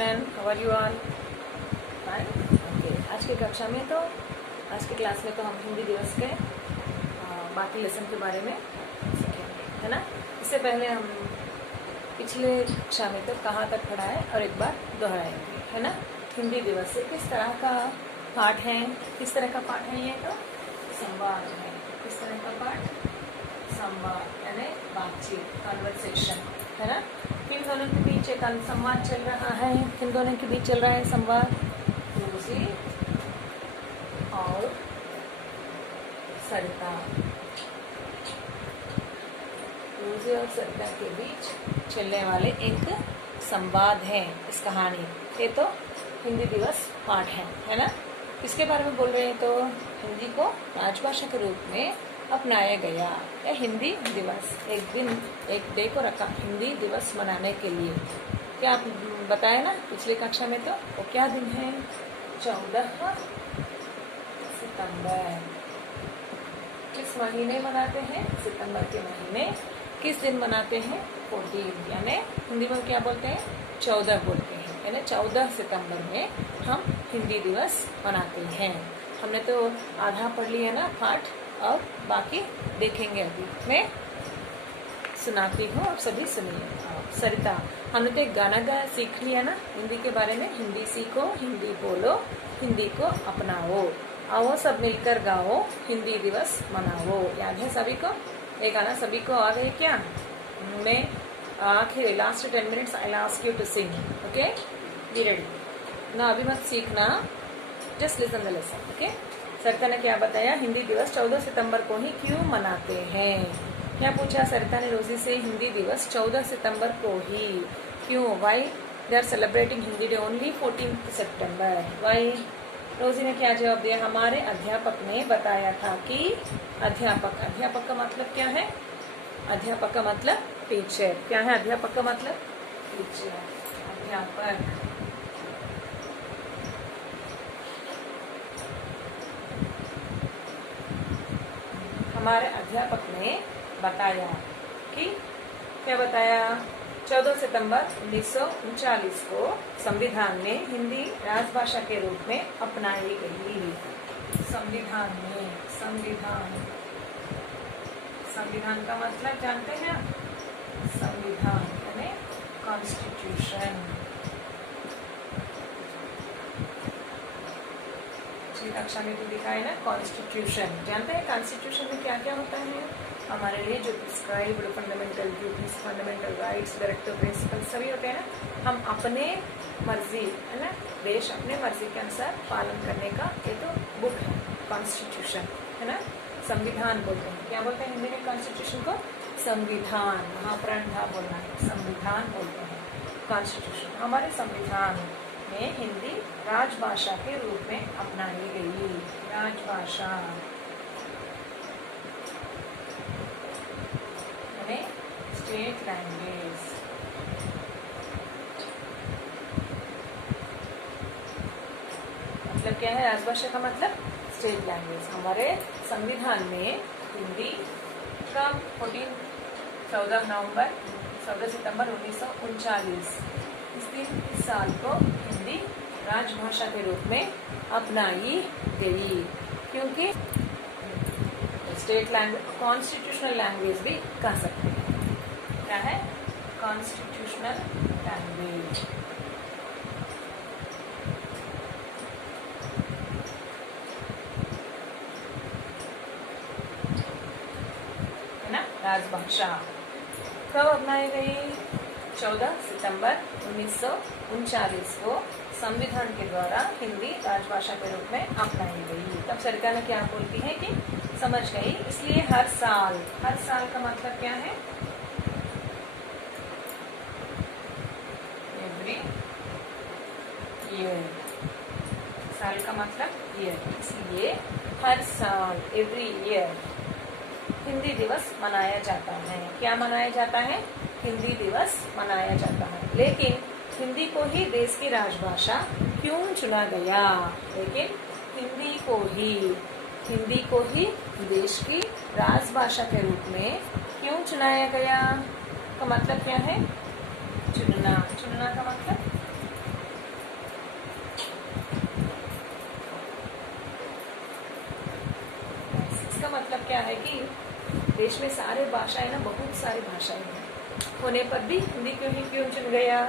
Children, how are you all? Fine, okay. आज की कक्षा में तो आज की क्लास में तो हम हिंदी दिवस के बाकी लेसन के बारे में सीखेंगे, है ना। इससे पहले हम पिछले कक्षा में तो कहाँ तक पढ़ा है और एक बार दोहराएंगे, है ना। हिंदी दिवस से किस तरह का पाठ है, किस तरह का पाठ है, ये तो संवाद है। किस तरह का पाठ? संवाद यानी बातचीत, कन्वर्सेशन, है ना। किन दोनों के बीच एक संवाद चल रहा है, किन दोनों के बीच चल रहा है संवाद? रोजी और सरिता। रोजी और सरिता के बीच चलने वाले एक संवाद है इस कहानी। ये तो हिंदी दिवस पाठ है ना। किसके बारे में बोल रहे हैं? तो हिंदी को राजभाषा के रूप में अपनाया गया या हिंदी दिवस, एक दिन, एक डे को रखा हिंदी दिवस मनाने के लिए। क्या आप बताए ना पिछली कक्षा में, तो वो क्या दिन है? 14 सितंबर। किस महीने मनाते हैं? सितंबर के महीने। किस दिन मनाते हैं? 14, यानी हिंदी में क्या बोलते हैं? 14 बोलते हैं, यानी 14 सितंबर में हम हिंदी दिवस मनाते हैं। हमने तो आधा पढ़ लिया ना पाठ, और बाकी देखेंगे अभी। मैं सुनाती हूँ, आप सभी सुनिए। सरिता, हमने तो एक गाना सीख लिया ना हिंदी के बारे में। हिंदी सीखो, हिंदी बोलो, हिंदी को अपनाओ, आओ सब मिलकर गाओ, हिंदी दिवस मनाओ। याद है सभी को? ये गाना सभी को आ गए क्या? मैं आखिर last 10 minutes I ask you to sing, okay? Be ready ना। अभी मत सीखना, just listen the lesson, okay? Sarita ने क्या बताया? हिंदी दिवस 14 सितंबर को ही क्यों मनाते हैं? क्या पूछा सरिता ने रोजी से? हिंदी दिवस 14 सितंबर को ही क्यों? Why they are celebrating Hindi day only 14 सितंबर? वाई? रोजी ने क्या जवाब दिया? हमारे अध्यापक ने बताया था कि अध्यापक का मतलब क्या है? अध्यापक का मतलब टीचर। क्या है अध्यापक का मतलब? टीचर, अध्यापक। हमारे अध्यापक ने बताया कि, क्या बताया? 14 सितंबर 1939 को संविधान में हिंदी राजभाषा के रूप में अपनाई गई। संविधान में, संविधान का मतलब जानते हैं? संविधान यानी कॉन्स्टिट्यूशन। कक्षा में भी दिखा है ना, कॉन्स्टिट्यूशन। जानते हैं कॉन्स्टिट्यूशन में क्या क्या होता है? हमारे लिए जो prescribed fundamental duties, fundamental rights, directive principle सभी होते हैं ना। हम अपने मर्जी, है ना, देश अपने मर्जी के अनुसार पालन करने का ये तो बुक है कॉन्स्टिट्यूशन, है ना। संविधान बोलते हैं। क्या बोलते हैं हिंदी में कॉन्स्टिट्यूशन को? संविधान। महाप्राण था बोलना है, संविधान बोलते हैं कॉन्स्टिट्यूशन। हमारे संविधान में हिंदी राजभाषा के रूप में अपनाई गई। राजभाषा यानी स्टेट लैंग्वेज। मतलब क्या है राजभाषा का मतलब? State language. हमारे संविधान में हिंदी का 14 नवंबर 14 सितंबर 1939 इस साल को हिंदी राजभाषा के रूप में अपनाई गई, क्योंकि स्टेट लैंग्वेज, कॉन्स्टिट्यूशनल लैंग्वेज भी कह सकते हैं। क्या है? Constitutional language. है ना, राजभाषा। कब अपनाई गई? 14 सितंबर 1939 को संविधान के द्वारा हिंदी राजभाषा के रूप में अपनाई गई। तब सरिता ने क्या बोलती है कि समझ गई, इसलिए हर साल का मतलब क्या है? Every year. साल का मतलब ईयर, इसलिए हर साल, एवरी ईयर, हिंदी दिवस मनाया जाता है। क्या मनाया जाता है? हिंदी दिवस मनाया जाता है। लेकिन हिंदी को ही देश की राजभाषा क्यों चुना गया? लेकिन हिंदी को ही देश की राजभाषा के रूप में क्यों चुनाया गया? का मतलब क्या है? चुनना। चुनना का मतलब देश में सारे भाषाएं ना, बहुत सारी भाषाएं हैं, होने पर भी हिंदी क्यों चुन गया?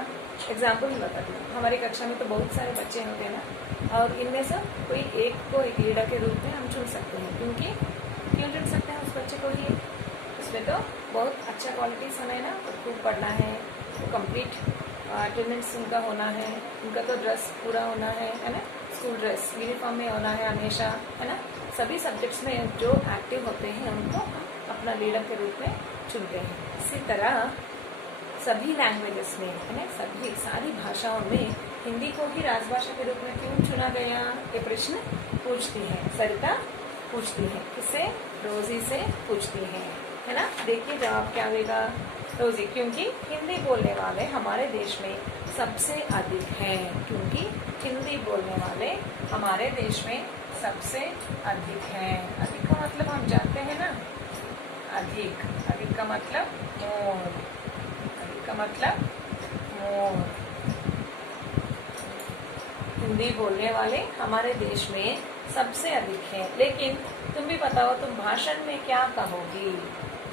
एग्जाम्पल बताती हूँ। हमारी कक्षा में तो बहुत सारे बच्चे होते हैं ना, और इनमें से कोई एक को एक लीडर के रूप में हम चुन सकते हैं। क्यों चुन सकते हैं उस बच्चे को ही? उसमें तो बहुत अच्छा क्वालिटीज हमें ना खूब पढ़ना है, तो कंप्लीट अटेंडेंस उनका होना है, उनका तो ड्रेस पूरा होना है ना, स्कूल ड्रेस यूनिफॉर्म में होना है हमेशा, है ना। सभी सब्जेक्ट्स में जो एक्टिव होते हैं उनको अपना लीडर के रूप में चुनते हैं। इसी तरह सभी लैंग्वेजेस में, है ना, सभी सारी भाषाओं में हिंदी को ही राजभाषा के रूप में क्यों चुना गया? ये प्रश्न पूछती है सरिता, पूछती है। किससे? रोजी से पूछती है ना। देखिए जवाब क्या देगा रोजी। क्योंकि हिंदी बोलने वाले हमारे देश में सबसे अधिक हैं। क्योंकि हिंदी बोलने वाले हमारे देश में सबसे अधिक हैं। अधिक का मतलब हम जानते हैं ना, अधिक। अधिक का मतलब मोर। अधिक का मतलब मोर। हिंदी बोलने वाले हमारे देश में सबसे अधिक हैं। लेकिन तुम भी बताओ, तुम भाषण में क्या कहोगी?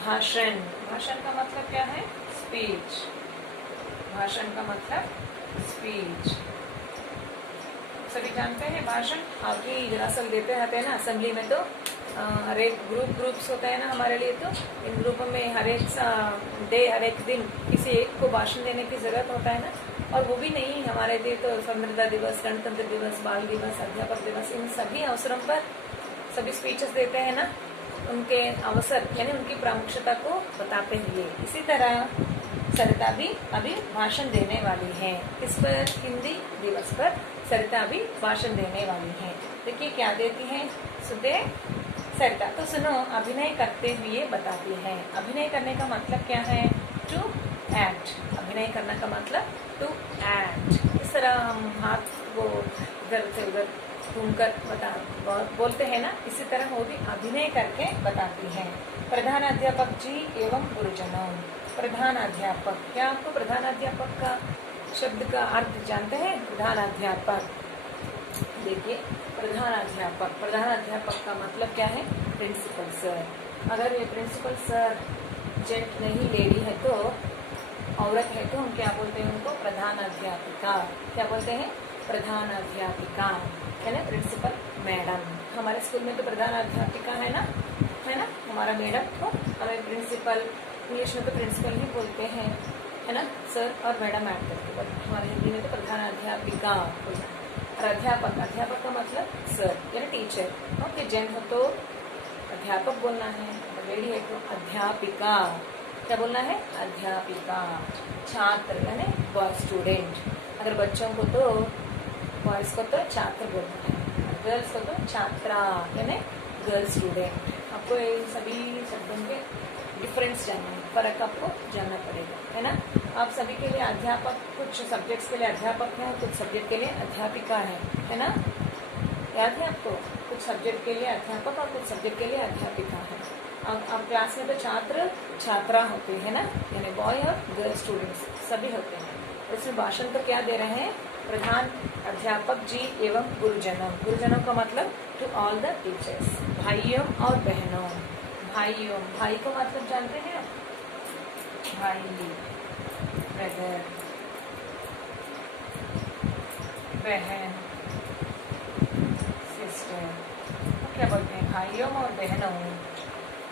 भाषण, भाषण का मतलब क्या है? स्पीच। भाषण का मतलब स्पीच। सभी जानते हैं भाषण। आपकी रिहर्सल देते रहते हैं ना असेंबली में, तो हर एक ग्रुप्स होता है ना हमारे लिए, तो इन ग्रुपों में हर एक डे, हर एक दिन किसी एक को भाषण देने की जरूरत होता है ना। और वो भी नहीं हमारे लिए तो स्वतंत्रता दिवस, गणतंत्र दिवस, बाल दिवस, अध्यापक दिवस, इन सभी अवसरों पर सभी स्पीचेस देते हैं ना, उनके अवसर यानी उनकी प्रामुख्यता को बताते हुए। इसी तरह सरिता भी अभी भाषण देने वाली है। इस पर? हिंदी दिवस पर सरिता भी भाषण देने वाली है। देखिए क्या देती है, सुनते सरिता। तो सुनो, अभिनय करते हुए बताती है। अभिनय करने का मतलब क्या है? To act. अभिनय करने का मतलब टू एक्ट। इस तरह हम हाथ को इधर से उधर घूमकर बोलते हैं ना, इसी तरह वो भी अभिनय करके बताती है। प्रधान अध्यापक जी एवं गुरुजनों। प्रधान अध्यापक, क्या आपको प्रधान अध्यापक का शब्द का अर्थ जानते हैं? प्रधान अध्यापक, देखिए प्रधान अध्यापक का मतलब क्या है? Principal sir. अगर ये प्रिंसिपल सर जेंट नहीं, लेडी है तो, औरत है तो हम क्या बोलते हैं उनको? प्रधान अध्यापिका। क्या बोलते हैं? प्रधान अध्यापिका, है ना, प्रिंसिपल मैडम। हमारे स्कूल में तो प्रधान अध्यापिका है ना, हमारा मैडम को हमें प्रिंसिपल, इंग्लिश में तो प्रिंसिपल ही बोलते हैं, है ना, सर और मैडम ऐड करके। बट हमारे हिंदी में तो प्रधान अध्यापिका। और अध्यापक का मतलब सर यानी टीचर। ओके, जेंट हो तो अध्यापक बोलना है, लेडी है तो अध्यापिका। क्या बोलना है? अध्यापिका। छात्र यानी बॉय स्टूडेंट। अगर बच्चों को तो, बॉयज को तो छात्र बोलना है, गर्ल्स को तो छात्रा यानी गर्ल स्टूडेंट। आपको इन सभी शब्दों के डिफरेंस जानना है, फर्क आपको जानना पड़ेगा, है ना। आप सभी के लिए अध्यापक, कुछ सब्जेक्ट्स के लिए अध्यापक है, कुछ सब्जेक्ट के लिए अध्यापिका है ना। याद है आपको? कुछ सब्जेक्ट के लिए अध्यापक और कुछ सब्जेक्ट के लिए अध्यापिका है। अब क्लास में तो छात्र छात्रा होते हैं ना, यानी बॉय और गर्ल स्टूडेंट्स सभी होते हैं। इसमें भाषण तो क्या दे रहे हैं? प्रधान अध्यापक जी एवं गुरुजनों। गुरुजनों का मतलब टू ऑल द टीचर्स, भाइयों और बहनों। भाइयों, भाई को मतलब जानते हैं? भाई, ब्रदर, बहन, सिस्टर। क्या बोलते हैं? भाइयों और बहनों।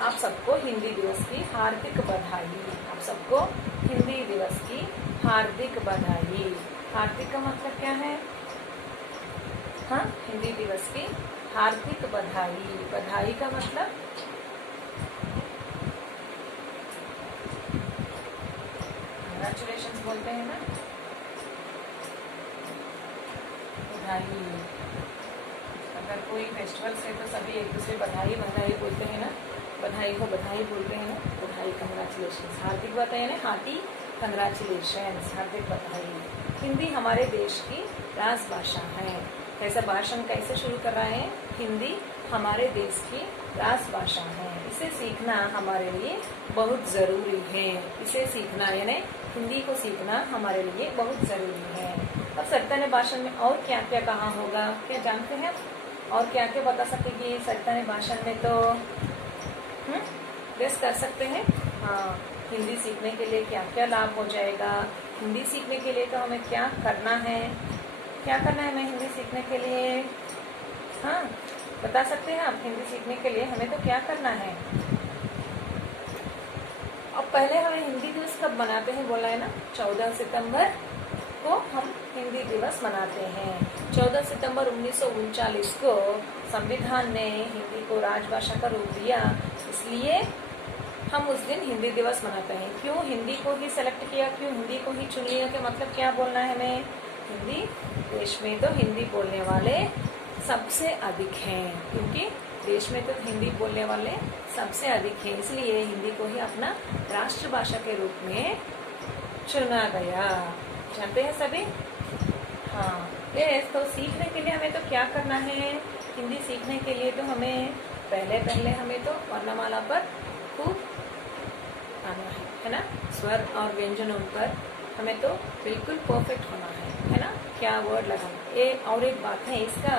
आप सबको हिंदी दिवस की हार्दिक बधाई। आप सबको हिंदी दिवस की हार्दिक बधाई। हार्दिक का मतलब क्या है? हाँ, हिंदी दिवस की हार्दिक बधाई। बधाई का मतलब कंग्रेचुलेशंस बोलते हैं ना, बधाई। अगर कोई फेस्टिवल्स है तो सभी एक दूसरे बधाई बोलते हैं ना, बधाई को बधाई बोलते हैं ना, बधाई, कंग्रेचुलेशंस। हार्दिक बधाई ना, हार्टी कंग्रेचुलेशंस, हार्दिक बधाई। हिंदी हमारे देश की राजभाषा है। कैसा भाषण कैसे शुरू कर रहा है? हिंदी हमारे देश की राजभाषा है, इसे सीखना हमारे लिए बहुत ज़रूरी है। इसे सीखना यानी हिंदी को सीखना हमारे लिए बहुत ज़रूरी है। अब सरिता ने भाषण में और क्या क्या कहा होगा, क्या जानते हैं? और क्या क्या बता सकेगी सरिता ने भाषण में? तो गेस कर सकते हैं? हाँ, हिंदी सीखने के लिए क्या क्या लाभ हो जाएगा, हिंदी सीखने के लिए तो हमें क्या करना है, क्या करना है हमें हिंदी सीखने के लिए? हाँ, बता सकते हैं आप? हिंदी सीखने के लिए हमें तो क्या करना है? अब पहले हमें हिंदी दिवस कब मनाते हैं बोला है ना, 14 सितंबर को हम हिंदी दिवस मनाते हैं। 14 सितंबर 1939 को संविधान ने हिंदी को राजभाषा का रूप दिया, इसलिए हम उस दिन हिंदी दिवस मनाते हैं। क्यों हिंदी को ही सेलेक्ट किया, क्यों हिंदी को ही चुन लिया? के मतलब क्या बोलना है हमें? हिंदी देश में तो हिंदी बोलने वाले सबसे अधिक हैं, क्योंकि देश में तो हिंदी बोलने वाले सबसे अधिक हैं, इसलिए हिंदी को ही अपना राष्ट्रभाषा के रूप में चुना गया। जानते हैं सभी? हाँ, ये तो सीखने के लिए हमें तो क्या करना है? हिंदी सीखने के लिए तो हमें पहले हमें तो वर्णमाला पर खूब आना है ना? स्वर और व्यंजनों पर हमें तो बिल्कुल परफेक्ट होना है ना? क्या वर्ड लगाना। और एक बात है, इसका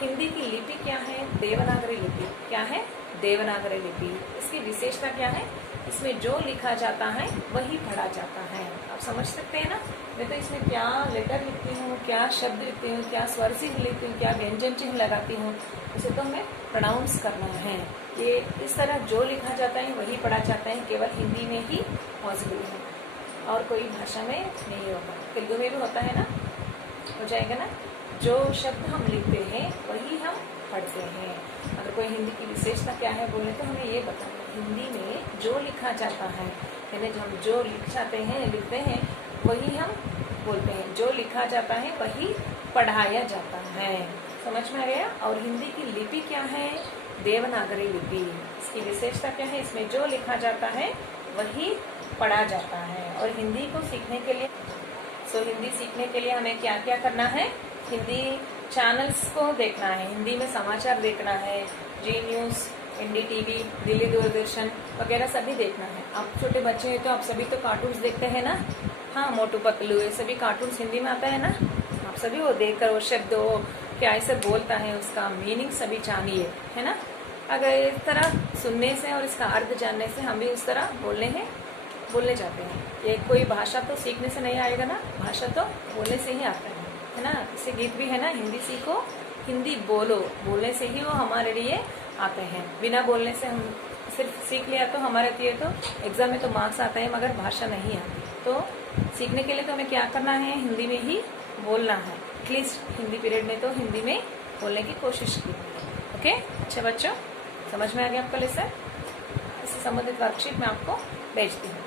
हिंदी की लिपि क्या है? देवनागरी लिपि। क्या है? देवनागरी लिपि। इसकी विशेषता क्या है? इसमें जो लिखा जाता है वही पढ़ा जाता है। आप समझ सकते हैं ना? मैं तो इसमें क्या लेटर लिखती हूँ, क्या शब्द लिखती हूँ, क्या स्वर चिन्ह लिखती हूँ, क्या व्यंजन चिन्ह लगाती हूँ, उसे तो हमें प्रोनाउंस करना है। ये इस तरह जो लिखा जाता है वही पढ़ा जाता है, केवल हिंदी में ही पॉसिबल है और कोई भाषा में नहीं होता। तेलुगु में भी होता है ना, हो जाएगा ना? जो शब्द हम लिखते हैं वही हम पढ़ते हैं। अगर कोई हिंदी की विशेषता क्या है बोले तो हमें ये बताना, हिंदी में जो लिखा जाता है, यानी हम जो लिखते हैं वही हम बोलते हैं, जो लिखा जाता है वही पढ़ाया जाता है। समझ में आ गया? और हिंदी की लिपि क्या है? देवनागरी लिपि। इसकी विशेषता क्या है? इसमें जो लिखा जाता है वही पढ़ा जाता है। और हिंदी को सीखने के लिए हिंदी सीखने के लिए हमें क्या क्या करना है? हिंदी चैनल्स को देखना है, हिंदी में समाचार देखना है, जी न्यूज़, NDTV, दिल्ली दूरदर्शन वगैरह सभी देखना है। आप छोटे बच्चे हैं तो आप सभी तो कार्टून्स देखते हैं ना? हाँ, मोटू पतलू, ये सभी कार्टून्स हिंदी में आता है ना? आप सभी वो देखकर वो शब्द वो क्या ऐसे बोलता है, उसका मीनिंग सभी जानिए, है ना? अगर इस तरह सुनने से और इसका अर्थ जानने से हम भी उस तरह बोलने जाते हैं। ये कोई भाषा तो सीखने से नहीं आएगा ना, भाषा तो बोलने से ही आता है ना? इससे गीत भी है ना, हिंदी सीखो हिंदी बोलो, बोलने से ही वो हमारे लिए आते हैं। बिना बोलने से हम सिर्फ सीख लिया तो हमारे लिए तो एग्जाम में तो मार्क्स आता है, मगर भाषा नहीं आती। तो सीखने के लिए तो हमें क्या करना है? हिंदी में ही बोलना है। एटलीस्ट हिंदी पीरियड में तो हिंदी में बोलने की कोशिश की। ओके, अच्छा बच्चों, समझ में आ गया आपका लेसन? इससे संबंधित वर्कशीट मैं आपको भेजती हूँ।